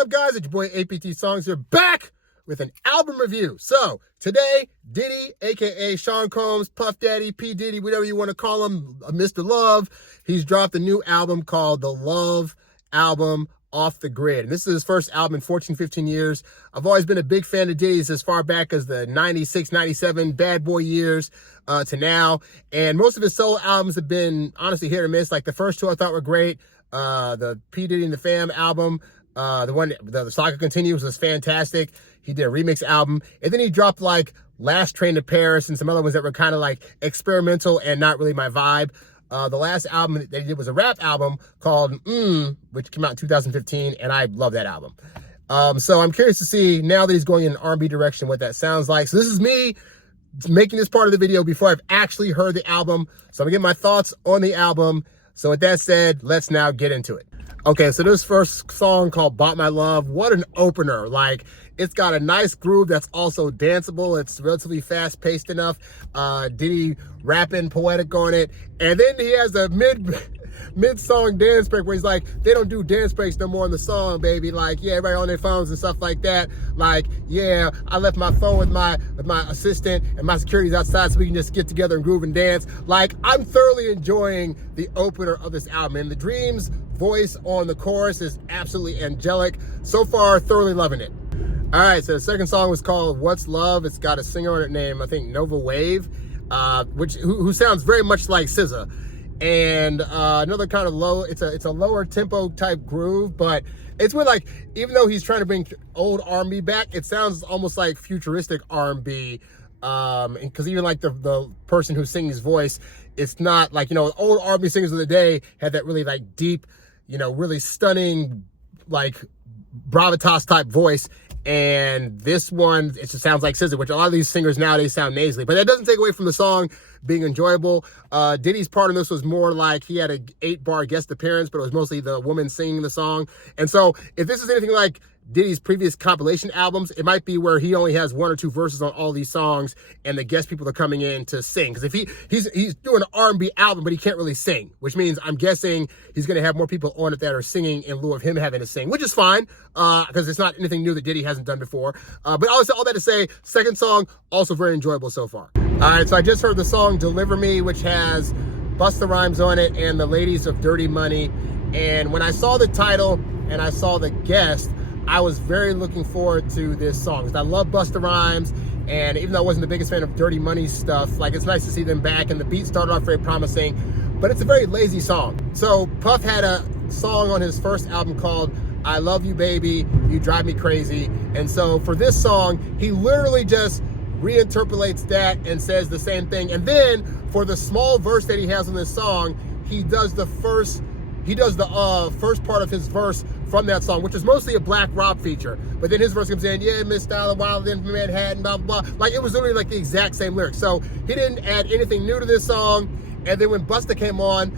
up, guys? It's your boy APT Songs here, back with an album review. So today, Diddy, aka Sean Combs, Puff Daddy, P Diddy, whatever you want to call him, Mr. Love, he's dropped a new album called the Love Album Off the Grid. And this is his first album in 14, 15 years. I've always been a big fan of Diddy's as far back as the 96, 97 Bad Boy years to now. And most of his solo albums have been honestly hit or miss. Like the first two I thought were great. The P Diddy and the Fam album, the Saga Continues was fantastic. He did a remix album, and then he dropped like Last Train to Paris and some other ones that were kind of like experimental and not really my vibe. The last album that they did was a rap album called which came out in 2015, and I love that album. So I'm curious to see now that he's going in an R&B direction what that sounds like. So this is me making this part of the video before I've actually heard the album. So I'm gonna get my thoughts on the album. So with that said, let's now get into it. Okay, so this first song called Bought My Love, what an opener. Like, it's got a nice groove that's also danceable. It's relatively fast-paced enough. Diddy rapping poetic on it. And then he has a mid-song dance break where he's like, they don't do dance breaks no more in the song, baby. Like, yeah, everybody on their phones and stuff like that. Like, yeah, I left my phone with my assistant and my security's outside so we can just get together and groove and dance. Like, I'm thoroughly enjoying the opener of this album. And the Dream's voice on the chorus is absolutely angelic. So far, thoroughly loving it. All right, so the second song was called What's Love. It's got a singer on it named, I think, Nova Wave, who sounds very much like SZA. And another kind of low, it's a lower tempo type groove, but it's with like, even though he's trying to bring old R&B back, it sounds almost like futuristic R&B. Because even like the person who's singing his voice, it's not like, you know, old R&B singers of the day had that really like deep, you know, really stunning, like gravitas type voice. And this one, it just sounds like SZA, which a lot of these singers nowadays sound nasally. But that doesn't take away from the song being enjoyable. Diddy's part of this was more like he had a 8-bar guest appearance, but it was mostly the woman singing the song. And so if this is anything like Diddy's previous compilation albums, it might be where he only has 1 or 2 verses on all these songs and the guest people are coming in to sing. Because if he's doing an R&B album, but he can't really sing, which means I'm guessing he's going to have more people on it that are singing in lieu of him having to sing, which is fine because it's not anything new that Diddy hasn't done before. But all that to say, second song, also very enjoyable so far. All right, so I just heard the song Deliver Me, which has Busta Rhymes on it and the Ladies of Dirty Money. And when I saw the title and I saw the guest, I was very looking forward to this song. I love Busta Rhymes, and even though I wasn't the biggest fan of Dirty Money stuff, like it's nice to see them back, and the beat started off very promising, but it's a very lazy song. So Puff had a song on his first album called I Love You Baby, You Drive Me Crazy, and so for this song, he literally just reinterpolates that and says the same thing. And then for the small verse that he has on this song, he does the first part of his verse from that song, which is mostly a Black Rob feature. But then his verse comes in, yeah, Miss Style, Wild in Manhattan, blah, blah, blah. Like, it was literally like the exact same lyrics. So he didn't add anything new to this song. And then when Busta came on,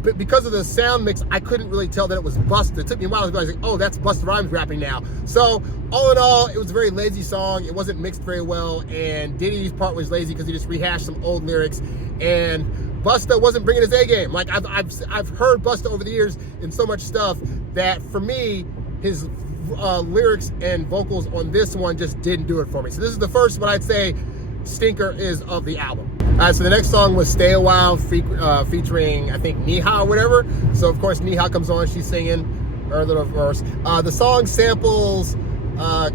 but because of the sound mix, I couldn't really tell that it was Busta. It took me a while to realize, like, oh, that's Busta Rhymes rapping now. So all in all, it was a very lazy song. It wasn't mixed very well. And Diddy's part was lazy because he just rehashed some old lyrics. And Busta wasn't bringing his A game. Like I've heard Busta over the years in so much stuff that for me, his lyrics and vocals on this one just didn't do it for me. So this is the first one I'd say stinker is of the album. All right, so the next song was Stay a While featuring, I think, Neha or whatever. So of course Neha comes on, she's singing her little verse. The song samples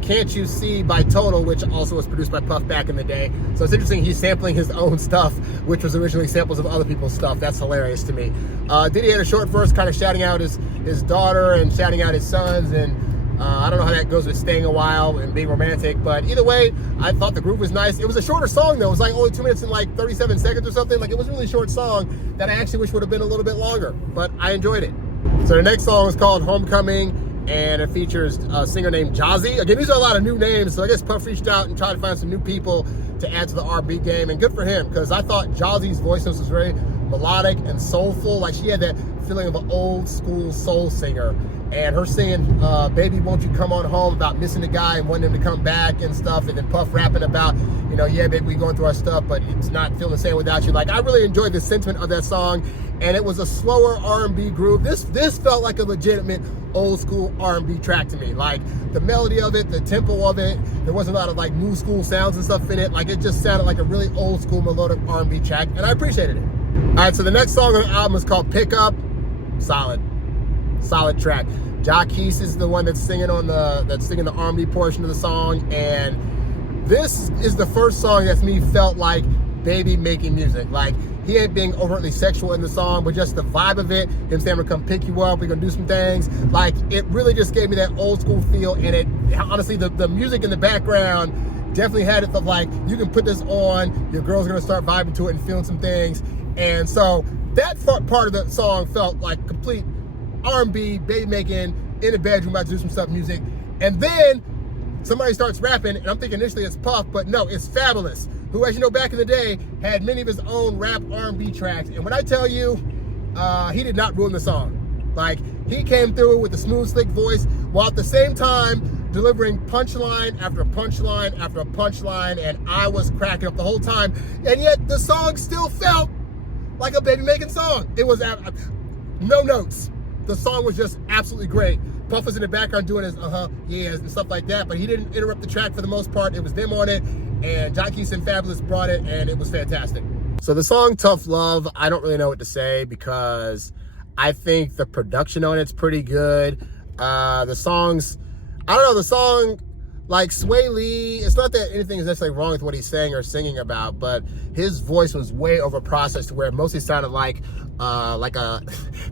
Can't You See by Total, which also was produced by Puff back in the day. So it's interesting, he's sampling his own stuff, which was originally samples of other people's stuff. That's hilarious to me. Diddy had a short verse kind of shouting out his daughter and shouting out his sons, and I don't know how that goes with Staying a While and being romantic, but either way, I thought the groove was nice. It was a shorter song though. It was like only 2 minutes and like 37 seconds or something. Like, it was a really short song that I actually wish would have been a little bit longer, but I enjoyed it. So the next song is called Homecoming, and it features a singer named Jazzy. Again, these are a lot of new names, so I guess Puff reached out and tried to find some new people to add to the R&B game, and good for him, because I thought Jazzy's voice was very melodic and soulful. Like, she had that feeling of an old school soul singer, and her singing Baby Won't You Come On Home about missing the guy and wanting him to come back and stuff, and then Puff rapping about, you know, yeah, baby, we going through our stuff, but it's not feeling the same without you. Like, I really enjoyed the sentiment of that song, and it was a slower R&B groove. This felt like a legitimate old school R&B track to me. Like, the melody of it, the tempo of it, there wasn't a lot of like new school sounds and stuff in it. Like, it just sounded like a really old school melodic R&B track, and I appreciated it. All right, so the next song on the album is called Pick Up. Solid track. Jacquees is the one that's singing the R&B portion of the song, and this is the first song that's me felt like Baby making music. Like, he ain't being overtly sexual in the song, but just the vibe of it, him saying, we're gonna pick you up, we're gonna do some things. Like, it really just gave me that old school feel, and it, honestly, the music in the background definitely had it of like, you can put this on, your girl's gonna start vibing to it and feeling some things. And so that part of the song felt like complete R&B, baby making, in the bedroom, about to do some stuff music. And then somebody starts rapping, and I'm thinking initially it's Puff, but no, it's Fabulous, who, as you know, back in the day, had many of his own rap R&B tracks. And when I tell you, he did not ruin the song. Like, he came through with a smooth, slick voice, while at the same time delivering punchline after punchline after punchline, and I was cracking up the whole time. And yet the song still felt like a baby making song. It was no notes. The song was just absolutely great. Puff was in the background doing his yeahs and stuff like that, but he didn't interrupt the track for the most part. It was them on it, and Jacquees and Fabulous brought it, and it was fantastic. So the song Tough Love, I don't really know what to say, because I think the production on it's pretty good. The songs, I don't know, the song, like Sway Lee, it's not that anything is necessarily wrong with what he's saying or singing about, but his voice was way overprocessed to where it mostly sounded like a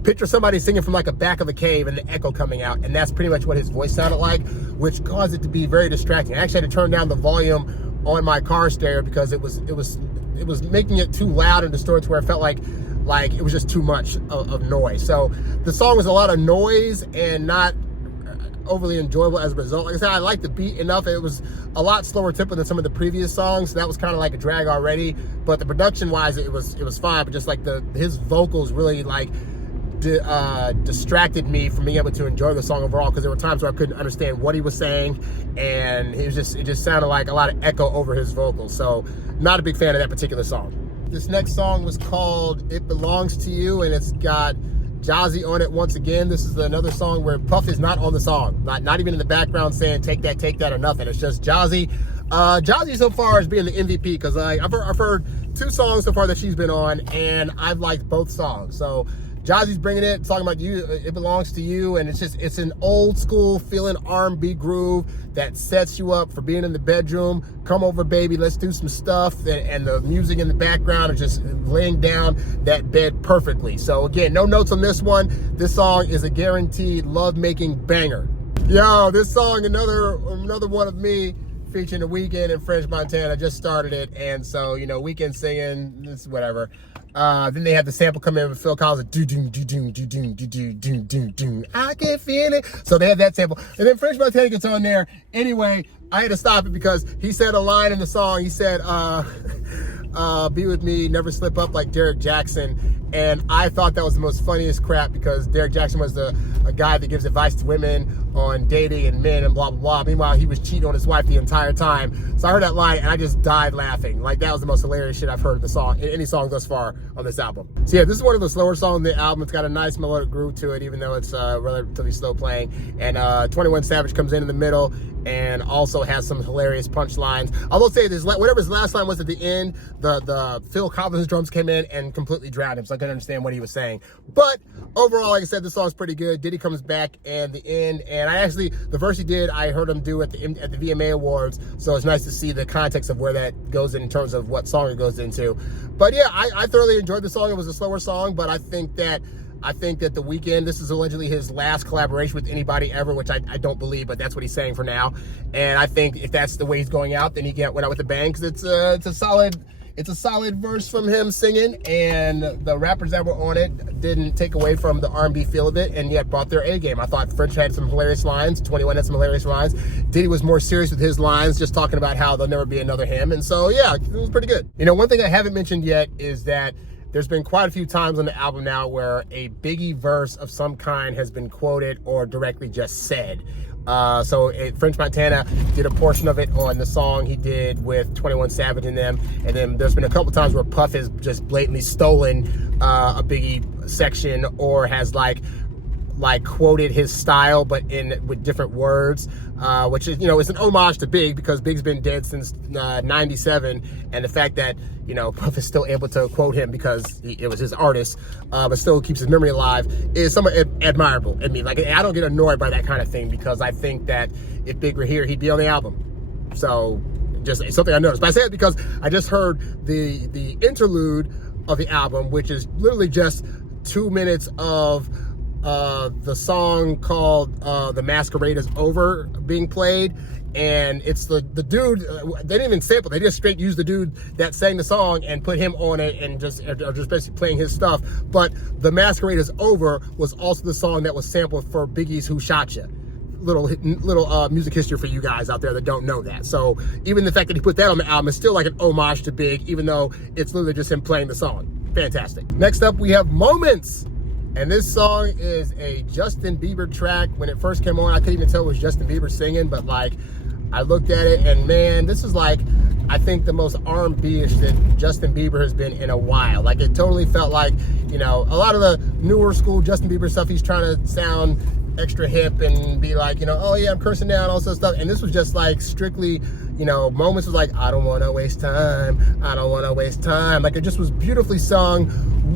picture somebody singing from like a back of a cave and the echo coming out, and that's pretty much what his voice sounded like, which caused it to be very distracting. I actually had to turn down the volume on my car stereo because it was making it too loud and distorted to where it felt like it was just too much of noise. So the song was a lot of noise and not overly enjoyable as a result. Like I said, I liked the beat enough. It was a lot slower tempo than some of the previous songs, so that was kind of like a drag already. But the production wise, it was fine. But just like his vocals really like distracted me from being able to enjoy the song overall, because there were times where I couldn't understand what he was saying, and it just sounded like a lot of echo over his vocals. So not a big fan of that particular song. This next song was called It Belongs to You, and it's got Jazzy on it once again. This is another song where Puff is not on the song, not even in the background saying take that or nothing. It's just Jazzy. Jazzy so far is being the MVP, because I've heard 2 songs so far that she's been on, and I've liked both songs. So Jazzy's bringing it, talking about you, It Belongs to You, and it's an old school feeling R&B groove that sets you up for being in the bedroom. Come over, baby, let's do some stuff, and the music in the background is just laying down that bed perfectly. So again, no notes on this one. This song is a guaranteed love-making banger. Yo, this song, another one of me, featuring The Weeknd and French Montana. Just started it, and so, you know, Weeknd singing, it's whatever. Then they had the sample come in with Phil Collins, do do do do do do do do do do. I can feel it. So they had that sample, and then French Montana gets on there. Anyway, I had to stop it because he said a line in the song. He said, "Be with me, never slip up like Derek Jackson." And I thought that was the most funniest crap, because Derek Jackson was a guy that gives advice to women on dating and men and blah, blah, blah. Meanwhile, he was cheating on his wife the entire time. So I heard that line and I just died laughing. Like, that was the most hilarious shit I've heard in the song, in any song thus far on this album. So yeah, this is one of the slower songs on the album. It's got a nice melodic groove to it, even though it's relatively slow playing. And 21 Savage comes in the middle and also has some hilarious punchlines. I will say this, whatever his last line was at the end, the Phil Collins drums came in and completely drowned him, so I couldn't understand what he was saying. But overall, like I said, the song's pretty good. Diddy comes back and the end, and the verse he did, I heard him do at the VMA Awards, so it's nice to see the context of where that goes in terms of what song it goes into. But yeah, I thoroughly enjoyed the song. It was a slower song, but I think that The Weeknd, this is allegedly his last collaboration with anybody ever, which I don't believe, but that's what he's saying for now. And I think if that's the way he's going out, then he went out with a bang, because it's a solid verse from him singing, and the rappers that were on it didn't take away from the R&B feel of it, and yet brought their A game. I thought French had some hilarious lines, 21 had some hilarious lines. Diddy was more serious with his lines, just talking about how there'll never be another him, and so yeah, it was pretty good. You know, one thing I haven't mentioned yet is that there's been quite a few times on the album now where a Biggie verse of some kind has been quoted or directly just said. French Montana did a portion of it on the song he did with 21 Savage and them, and then there's been a couple times where Puff has just blatantly stolen a Biggie section or has like quoted his style but with different words, which is, it's an homage to Big, because Big's been dead since 97, and the fact that Puff is still able to quote him because it was his artist, but still keeps his memory alive, is somewhat admirable. I mean, I don't get annoyed by that kind of thing, because I think that if Big were here, he'd be on the album. So just something I noticed. But I say it because I just heard the interlude of the album, which is literally just 2 minutes of the song called The Masquerade Is Over being played, and it's the dude, they didn't even sample, they just straight used the dude that sang the song and put him on it and just basically playing his stuff. But The Masquerade Is Over was also the song that was sampled for Biggie's Who Shot Ya. Little music history for you guys out there that don't know that. So even the fact that he put that on the album is still like an homage to Big, even though it's literally just him playing the song. Fantastic. Next up, we have Moments. And this song is a Justin Bieber track. When it first came on, I couldn't even tell it was Justin Bieber singing, but I looked at it and man, this is I think the most R&B-ish that Justin Bieber has been in a while. It totally felt like, a lot of the newer school Justin Bieber stuff, he's trying to sound extra hip and be oh yeah, I'm cursing down, all sorts of stuff. And this was just strictly, Moments was I don't want to waste time. I don't want to waste time. It just was beautifully sung,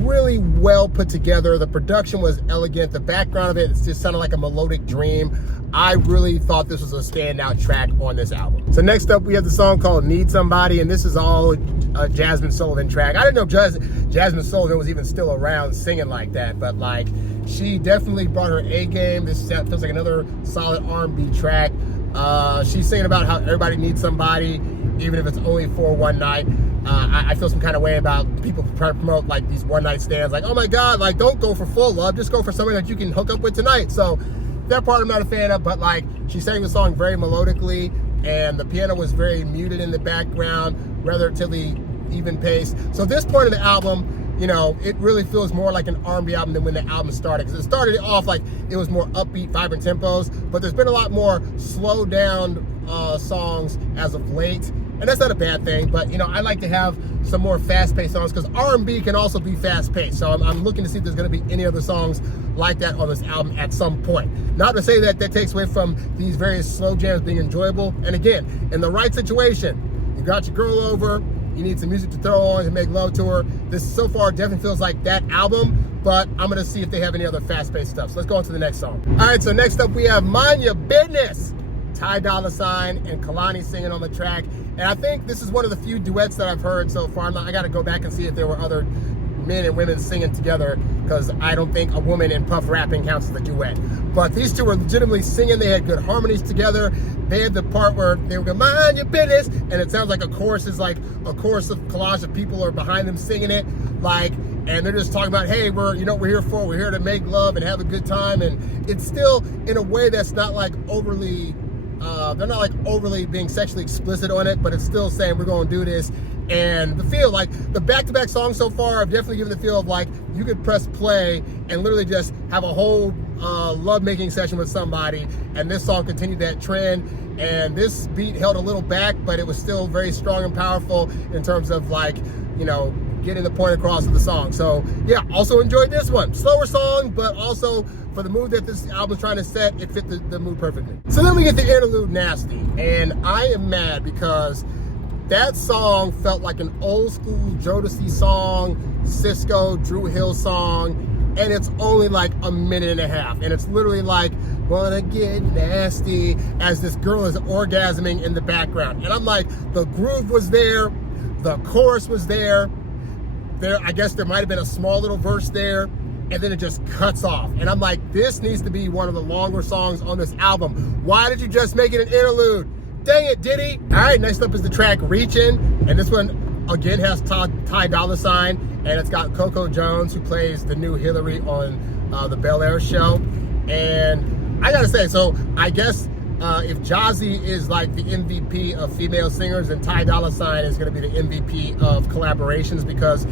really well put together. The production was elegant. The background of it just sounded like a melodic dream. I really thought this was a standout track on this album. So next up, we have the song called Need Somebody, and this is all a Jasmine Sullivan track. I didn't know Jasmine Sullivan was even still around singing like that, but she definitely brought her A game. This feels like another solid R&B track. She's singing about how everybody needs somebody, even if it's only for one night. I feel some kind of way about people trying to promote these one night stands. Oh my God, don't go for full love, just go for somebody that you can hook up with tonight. So that part I'm not a fan of, but she sang the song very melodically, and the piano was very muted in the background, relatively even pace. So this point of the album, it really feels more like an R&B album than when the album started. Because it started off it was more upbeat, vibrant tempos, but there's been a lot more slowed down songs as of late. And that's not a bad thing, but I like to have some more fast-paced songs, because R&B can also be fast-paced. So I'm looking to see if there's going to be any other songs like that on this album at some point. Not to say that takes away from these various slow jams being enjoyable. And again, in the right situation, you got your girl over, you need some music to throw on to make love to her. This so far definitely feels like that album, but I'm going to see if they have any other fast-paced stuff. So let's go on to the next song. All right, so next up we have Mind Your Business. Ty Dolla $ign and Kalani singing on the track. And I think this is one of the few duets that I've heard so far. I got to go back and see if there were other men and women singing together, because I don't think a woman and Puff rapping counts as a duet. But these two were legitimately singing. They had good harmonies together. They had the part where they were going, mind your business, and it sounds like a chorus is a chorus of collage of people are behind them singing it, and they're just talking about, hey, we're here for, we're here to make love and have a good time. And it's still in a way that's not overly they're not overly being sexually explicit on it, but it's still saying we're going to do this. And the feel, the back-to-back songs so far have definitely given the feel of you could press play and literally just have a whole love-making session with somebody, and this song continued that trend. And this beat held a little back, but it was still very strong and powerful in terms of getting the point across of the song. So yeah, also enjoyed this one. Slower song, but also for the mood that this album's trying to set, it fit the mood perfectly. So then we get the interlude, Nasty. And I am mad because that song felt like an old school Jodeci song, Cisco, Drew Hill song, and it's only a minute and a half. And it's literally wanna get nasty, as this girl is orgasming in the background. And I'm the groove was there, the chorus was there, I guess there might have been a small little verse there, and then it just cuts off. And I'm this needs to be one of the longer songs on this album. Why did you just make it an interlude? Dang it, Diddy. All right, next up is the track Reachin', and this one again has Ty Dolla $ign, and it's got Coco Jones, who plays the new Hillary on the Bel Air show. And I gotta say, so I guess if Jazzy is the MVP of female singers, then Ty Dolla $ign is gonna be the MVP of collaborations, because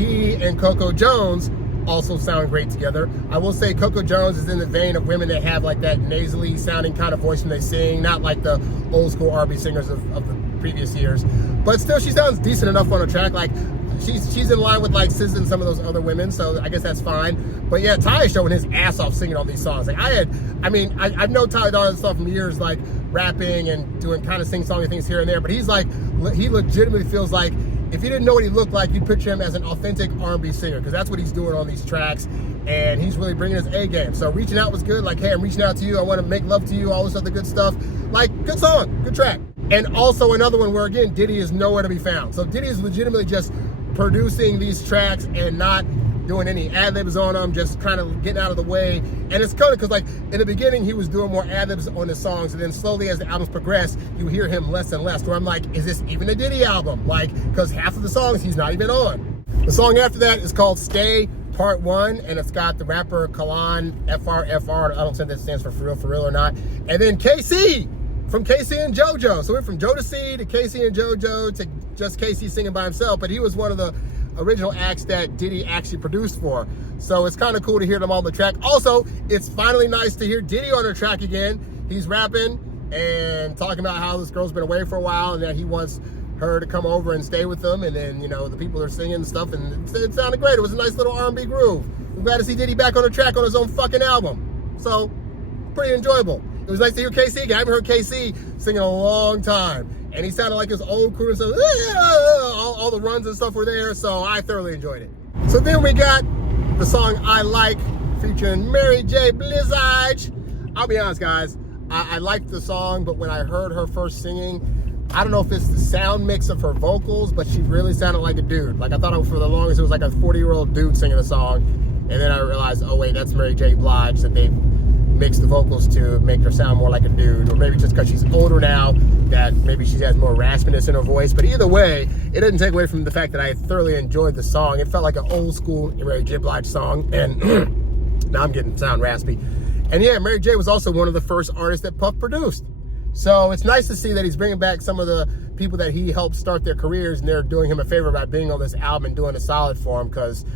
he and Coco Jones also sound great together. I will say Coco Jones is in the vein of women that have like that nasally sounding kind of voice when they sing, not like the old school R&B singers of the previous years. But still, she sounds decent enough on a track. Like, she's in line with like SZA and some of those other women, so I guess that's fine. But yeah, Ty is showing his ass off singing all these songs. Like I've known Ty Dolla stuff from years, like rapping and doing kind of sing-songy things here and there, but he's like, he legitimately feels like, if you didn't know what he looked like, you'd picture him as an authentic R&B singer, because that's what he's doing on these tracks, and he's really bringing his A game. So reaching out was good. Like, hey, I'm reaching out to you. I want to make love to you, all this other good stuff. Like, good song, good track. And also another one where, again, Diddy is nowhere to be found. So Diddy is legitimately just producing these tracks and not doing any ad-libs on them, just kind of getting out of the way. And it's kind of because, like, in the beginning, he was doing more ad-libs on his songs, and then slowly as the albums progress, you hear him less and less, where I'm like, is this even a Diddy album? Like, because half of the songs he's not even on. The song after that is called Stay Part 1, and it's got the rapper Kalan, FRFR, I don't think that stands for real or not, and then KC, from KC and JoJo. So we're from Jodeci to KC and JoJo to just KC singing by himself, but he was one of the original acts that Diddy actually produced for. So it's kind of cool to hear them on the track. Also, it's finally nice to hear Diddy on the track again. He's rapping and talking about how this girl's been away for a while and that he wants her to come over and stay with them. And then, you know, the people are singing and stuff, and it sounded great. It was a nice little R&B groove. I'm glad to see Diddy back on the track on his own fucking album. So, pretty enjoyable. It was nice to hear KC again. I haven't heard KC sing in a long time. And he sounded like his old crew and stuff. All the runs and stuff were there, so I thoroughly enjoyed it. So then we got the song I Like, featuring Mary J. Blige. I'll be honest, guys, I liked the song, but when I heard her first singing, I don't know if it's the sound mix of her vocals, but she really sounded like a dude. Like, I thought for the longest it was like a 40-year-old dude singing a song, and then I realized, oh wait, that's Mary J. Blige, that they mixed the vocals to make her sound more like a dude, or maybe just because she's older now, that maybe she has more raspiness in her voice. But either way, it didn't take away from the fact that I thoroughly enjoyed the song. It felt like an old school Mary J. Blige song, and now I'm getting sound raspy. And yeah, Mary J. was also one of the first artists that Puff produced. So it's nice to see that he's bringing back some of the people that he helped start their careers, and they're doing him a favor by being on this album and doing a solid for him, because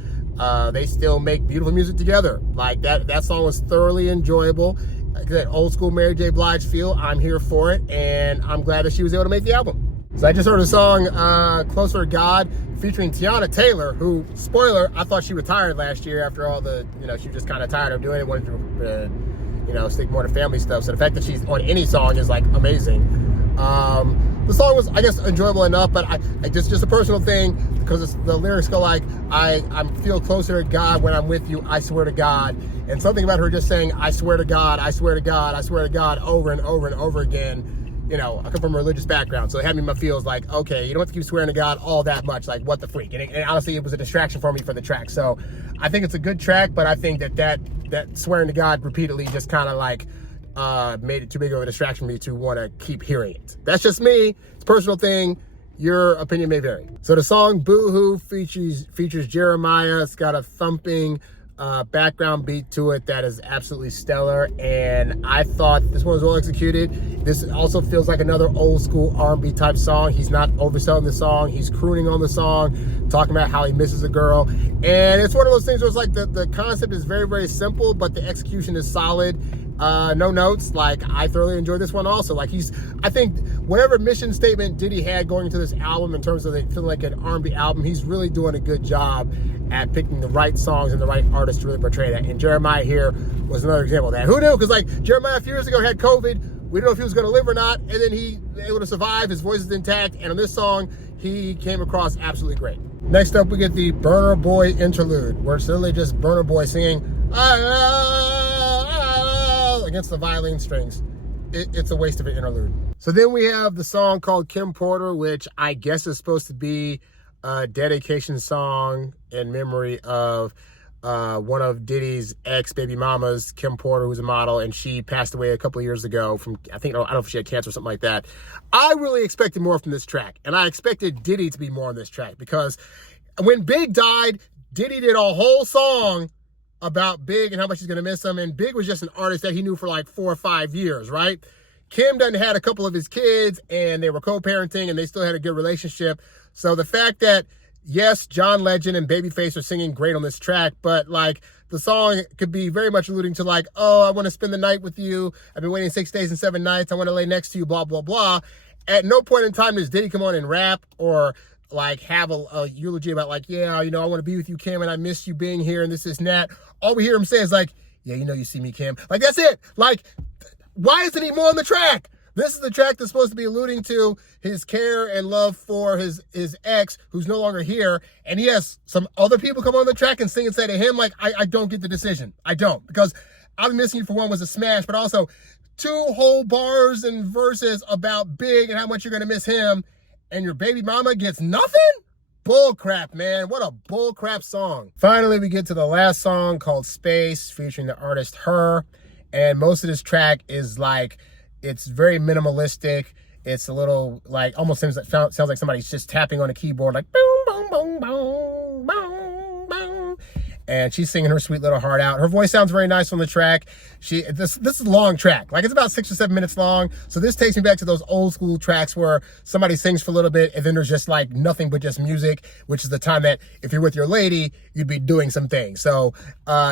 they still make beautiful music together. Like, that song was thoroughly enjoyable. Like that old school Mary J. Blige feel, I'm here for it, and I'm glad that she was able to make the album. So I just heard a song, Closer to God, featuring Tiana Taylor, who, spoiler, I thought she retired last year after all the, you know, she was just kind of tired of doing it, wanted to, you know, stick more to family stuff. So the fact that she's on any song is, like, amazing. The song was, I guess, enjoyable enough, but just a personal thing, because the lyrics go like, I feel closer to God when I'm with you, I swear to God. And something about her just saying, I swear to God, I swear to God, I swear to God, over and over and over again. You know, I come from a religious background, so it had me in my feels like, okay, you don't have to keep swearing to God all that much, like, what the freak? And honestly, it was a distraction for me for the track. So I think it's a good track, but I think that swearing to God repeatedly just kind of like, made it too big of a distraction for me to want to keep hearing it. That's just me. It's a personal thing. Your opinion may vary. So the song Boohoo features Jeremiah. It's got a thumping background beat to it that is absolutely stellar, and I thought this one was well executed. This also feels like another old school R&B type song. He's not overselling the song. He's crooning on the song, talking about how he misses a girl. And it's one of those things where it's like the concept is very, very simple, but the execution is solid. No notes. Like, I thoroughly enjoyed this one also. Like, I think whatever mission statement Diddy had going into this album in terms of it feeling like an R&B album, he's really doing a good job at picking the right songs and the right artists to really portray that. And Jeremiah here was another example of that. Who knew? Because, like, Jeremiah a few years ago had COVID. We didn't know if he was going to live or not. And then he was able to survive. His voice is intact. And on this song, he came across absolutely great. Next up, we get the Burner Boy interlude, where it's literally just Burner Boy singing against the violin strings. It's a waste of an interlude. So then we have the song called Kim Porter, which I guess is supposed to be a dedication song in memory of one of Diddy's ex-baby mamas, Kim Porter, who's a model, and she passed away a couple of years ago from, I don't know if she had cancer or something like that. I really expected more from this track, and I expected Diddy to be more on this track, because when Big died, Diddy did a whole song about Big and how much he's going to miss him, and Big was just an artist that he knew for like 4 or 5 years, right? Kim done had a couple of his kids, and they were co-parenting, and they still had a good relationship. So the fact that yes, John Legend and Babyface are singing great on this track, but like the song could be very much alluding to like, oh, I want to spend the night with you. I've been waiting 6 days and 7 nights. I want to lay next to you, blah, blah, blah. At no point in time does Diddy come on and rap or like have a eulogy about like, yeah, you know, I want to be with you, Kim, and I miss you being here and this and that. All we hear him say is like, yeah, you know, you see me, Kim. Like, that's it. Like, why isn't he more on the track? This is the track that's supposed to be alluding to his care and love for his ex, who's no longer here. And he has some other people come on the track and sing and say to him, like, I don't get the decision. I don't. Because I'll Be Missing You for one was a smash, but also 2 whole bars and verses about Big and how much you're going to miss him. And your baby mama gets nothing? Bull crap, man. What a bull crap song. Finally, we get to the last song called Space, featuring the artist Her. And most of this track is like, it's very minimalistic. It's a little like, almost sounds like somebody's just tapping on a keyboard, like boom, boom, boom, boom, boom, boom. And she's singing her sweet little heart out. Her voice sounds very nice on the track. This is a long track. Like, it's about 6 or 7 minutes long. So this takes me back to those old school tracks where somebody sings for a little bit and then there's just like nothing but just music, which is the time that if you're with your lady, you'd be doing some things. So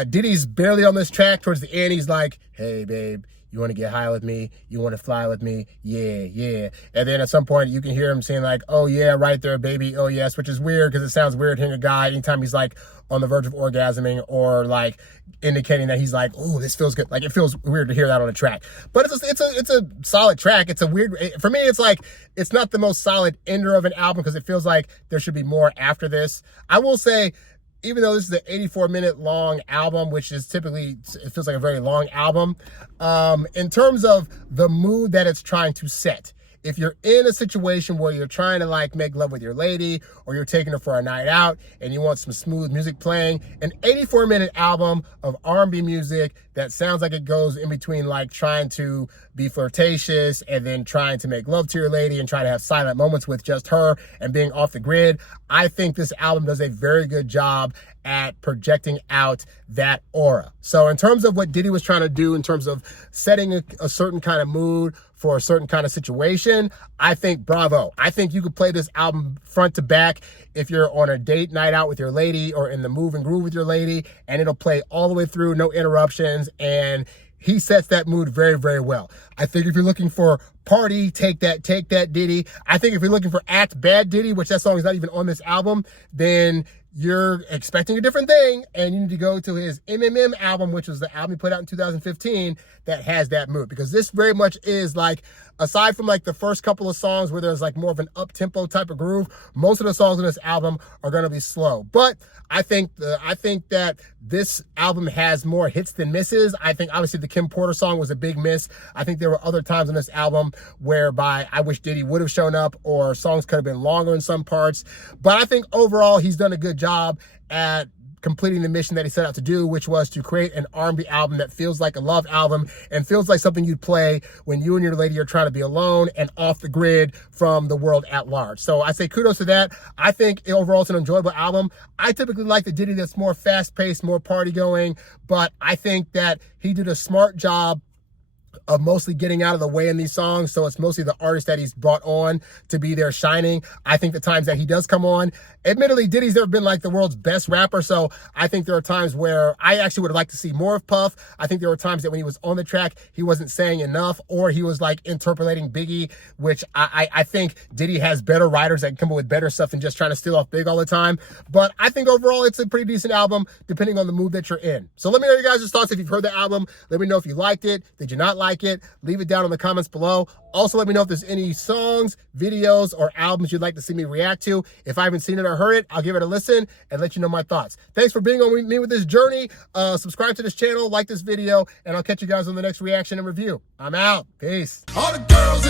Diddy's barely on this track. Towards the end, he's like, hey, babe, you want to get high with me? You want to fly with me? Yeah, yeah. And then at some point, you can hear him saying like, oh, yeah, right there, baby. Oh, yes, which is weird because it sounds weird hearing a guy anytime he's like on the verge of orgasming or like indicating that he's like, oh, this feels good. Like, it feels weird to hear that on a track. But it's a solid track. It's a weird, for me, it's like, it's not the most solid ender of an album because it feels like there should be more after this. I will say, even though this is an 84-minute long album, which is typically, it feels like a very long album, in terms of the mood that it's trying to set, if you're in a situation where you're trying to like make love with your lady or you're taking her for a night out and you want some smooth music playing, an 84-minute album of R&B music that sounds like it goes in between like trying to be flirtatious and then trying to make love to your lady and try to have silent moments with just her and being off the grid, I think this album does a very good job at projecting out that aura. So in terms of what Diddy was trying to do in terms of setting a certain kind of mood for a certain kind of situation, I think bravo. I think you could play this album front to back if you're on a date night out with your lady or in the move and groove with your lady, and it'll play all the way through, no interruptions, and he sets that mood very, very well. I think if you're looking for party, take that Diddy. I think if you're looking for act bad Diddy, which that song is not even on this album, then you're expecting a different thing, and you need to go to his MMM album, which was the album he put out in 2015 that has that mood. Because this very much is like, aside from like the first couple of songs where there's like more of an up-tempo type of groove, most of the songs on this album are going to be slow. But I think that this album has more hits than misses. I think obviously the Kim Porter song was a big miss. I think there were other times on this album whereby I wish Diddy would have shown up or songs could have been longer in some parts. But I think overall he's done a good job at completing the mission that he set out to do, which was to create an R&B album that feels like a love album and feels like something you'd play when you and your lady are trying to be alone and off the grid from the world at large. So I say kudos to that. I think overall it's an enjoyable album. I typically like the Diddy that's more fast-paced, more party-going, but I think that he did a smart job of mostly getting out of the way in these songs. So it's mostly the artists that he's brought on to be there shining. I think the times that he does come on, admittedly, Diddy's never been like the world's best rapper. So I think there are times where I actually would have liked to see more of Puff. I think there were times that when he was on the track, he wasn't saying enough, or he was like interpolating Biggie, which I think Diddy has better writers that can come up with better stuff than just trying to steal off Big all the time. But I think overall it's a pretty decent album depending on the mood that you're in. So let me know your guys' thoughts if you've heard the album. Let me know if you liked it. Did you not like it? Leave it down in the comments below. Also, let me know if there's any songs, videos, or albums you'd like to see me react to. If I haven't seen it or heard it, I'll give it a listen and let you know my thoughts. Thanks for being on me with this journey. Subscribe to this channel, like this video, and I'll catch you guys on the next reaction and review. I'm out. Peace. All the girls